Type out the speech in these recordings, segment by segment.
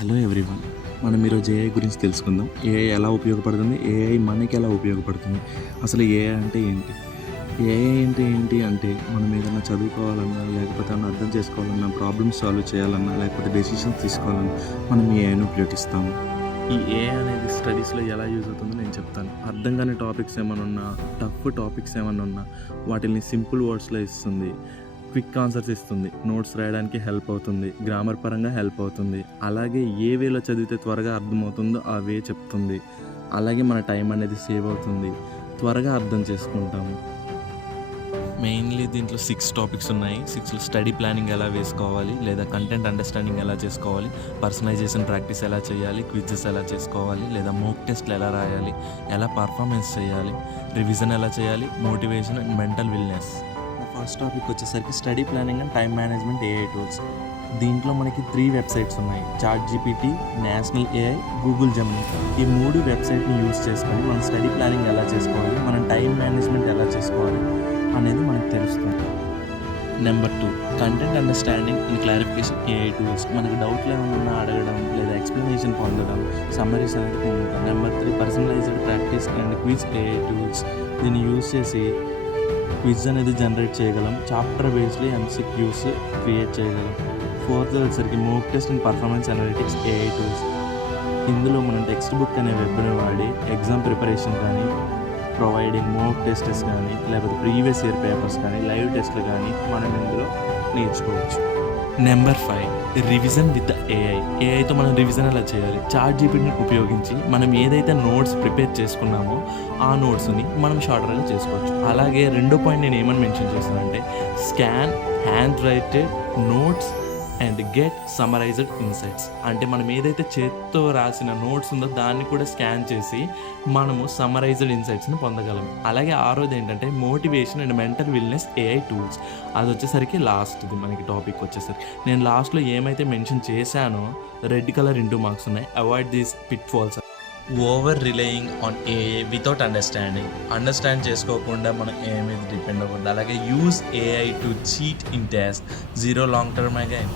Hello everyone, మనం ఈరోజు AI గురించి తెలుసుకుందాం. ఏఐ ఎలా ఉపయోగపడుతుంది, ఏఐ మనకి ఎలా ఉపయోగపడుతుంది, అసలు ఏఐ అంటే ఏంటి? ఏఐ అంటే ఏంటి అంటే మనం ఏదైనా చదువుకోవాలన్నా, లేకపోతే ఏమైనా అర్థం చేసుకోవాలన్నా, ప్రాబ్లమ్స్ సాల్వ్ చేయాలన్నా, లేకపోతే డెసిషన్స్ తీసుకోవాలన్నా మనం ఏఐని ఉపయోగిస్తాము. ఈ ఏఐ అనేది స్టడీస్లో ఎలా యూజ్ అవుతుందో నేను చెప్తాను. అర్థం కాని టాపిక్స్ ఏమైనా ఉన్నా, టఫ్ టాపిక్స్ ఏమైనా ఉన్నా వాటిని సింపుల్ వర్డ్స్లో ఇస్తుంది. క్విక్ ఆన్సర్స్ ఇస్తుంది, నోట్స్ రాయడానికి హెల్ప్ అవుతుంది, గ్రామర్ పరంగా హెల్ప్ అవుతుంది. అలాగే ఏ వేలో చదివితే త్వరగా అర్థమవుతుందో ఆ వే చెప్తుంది. అలాగే మన టైం అనేది సేవ్ అవుతుంది, త్వరగా అర్థం చేసుకుంటాము. మెయిన్లీ దీంట్లో 6 టాపిక్స్ ఉన్నాయి. 6లో స్టడీ ప్లానింగ్ ఎలా వేసుకోవాలి, లేదా కంటెంట్ అండర్స్టాండింగ్ ఎలా చేసుకోవాలి, పర్సనలైజేషన్ ప్రాక్టీస్ ఎలా చేయాలి, క్విజెస్ ఎలా చేసుకోవాలి, లేదా మోక్ టెస్ట్లు ఎలా రాయాలి, ఎలా పర్ఫార్మెన్స్ చేయాలి, రివిజన్ ఎలా చేయాలి, motivation and mental wellness. First topic వచ్చేసరికి study planning and time management AI tools. దీంట్లో మనకి 3 వెబ్సైట్స్ ఉన్నాయి: ChatGPT, national AI, Google Gemini. ఈ 3 వెబ్సైట్ని యూజ్ చేసుకొని మనం స్టడీ ప్లానింగ్ ఎలా చేసుకోవాలి, మనం టైం మేనేజ్మెంట్ ఎలా చేసుకోవాలి అనేది మనకు తెలుస్తుంది. Number 2, content understanding and clarification AI tools. మనకి డౌట్లు ఏమైనా అడగడం లేదా ఎక్స్ప్లెనేషన్ పొందడం, సమ్మరీస్ అనేది పొందుతాం. Number 3, personalised practice and quiz AI tools. దీన్ని యూజ్ చేసి క్విజ్ అనేది జనరేట్ చేయగలం, చాప్టర్ బేస్డ్ ఎంసీక్యూస్ క్రియేట్ చేయగలం. 4th వచ్చేసరికి mock test and performance analytics AI tools. ఇందులో మనం టెక్స్ట్ బుక్ అనే వెబ్ని వాడి ఎగ్జామ్ ప్రిపరేషన్ కానీ, ప్రొవైడింగ్ మోక్ టెస్ట్స్ కానీ, లేకపోతే ప్రీవియస్ ఇయర్ పేపర్స్ కానీ, లైవ్ టెస్ట్లు కానీ మనం ఇందులో నేర్చుకోవచ్చు. Number 5, revision with AI. ఏఐతో మనం రివిజన్ ఎలా చేయాలి? చాట్‌జీపీటీని ఉపయోగించి మనం ఏదైతే నోట్స్ ప్రిపేర్ చేసుకున్నామో ఆ నోట్స్ని మనం షార్టర్గా చేసుకోవచ్చు. అలాగే రెండో పాయింట్ నేను ఏమని మెన్షన్ చేస్తానంటే, scan hand rated notes and get summarised insights. అంటే మనం ఏదైతే చేత్తో రాసిన నోట్స్ ఉందో దాన్ని కూడా స్కాన్ చేసి మనము సమ్మరైజ్డ్ ఇన్సైట్స్ని పొందగలం. అలాగే ఆరోది ఏంటంటే motivation and mental wellness AI tools. అది వచ్చేసరికి లాస్ట్ది మనకి టాపిక్ వచ్చేసరికి. నేను లాస్ట్లో ఏమైతే మెన్షన్ చేశానో రెడ్ కలర్ ఇంటూ మార్క్స్ ఉన్నాయి. Avoid these pitfalls. Over relying on AI without understand చేసుకోకుండా మనం ఏఐ మీద డిపెండ్ అవ్వకుండా. అలాగే use AI to cheat in test, 0 long term again.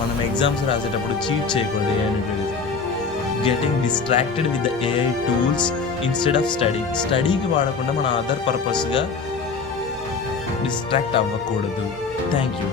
మనం ఎగ్జామ్స్ రాసేటప్పుడు చీట్ చేయకూడదు ఏఐని ఉపయోగించి. Getting distracted with the AI tools instead of స్టడీకి వాడకుండా మన అదర్ పర్పస్గా డిస్ట్రాక్ట్ అవ్వకూడదు. Thank you.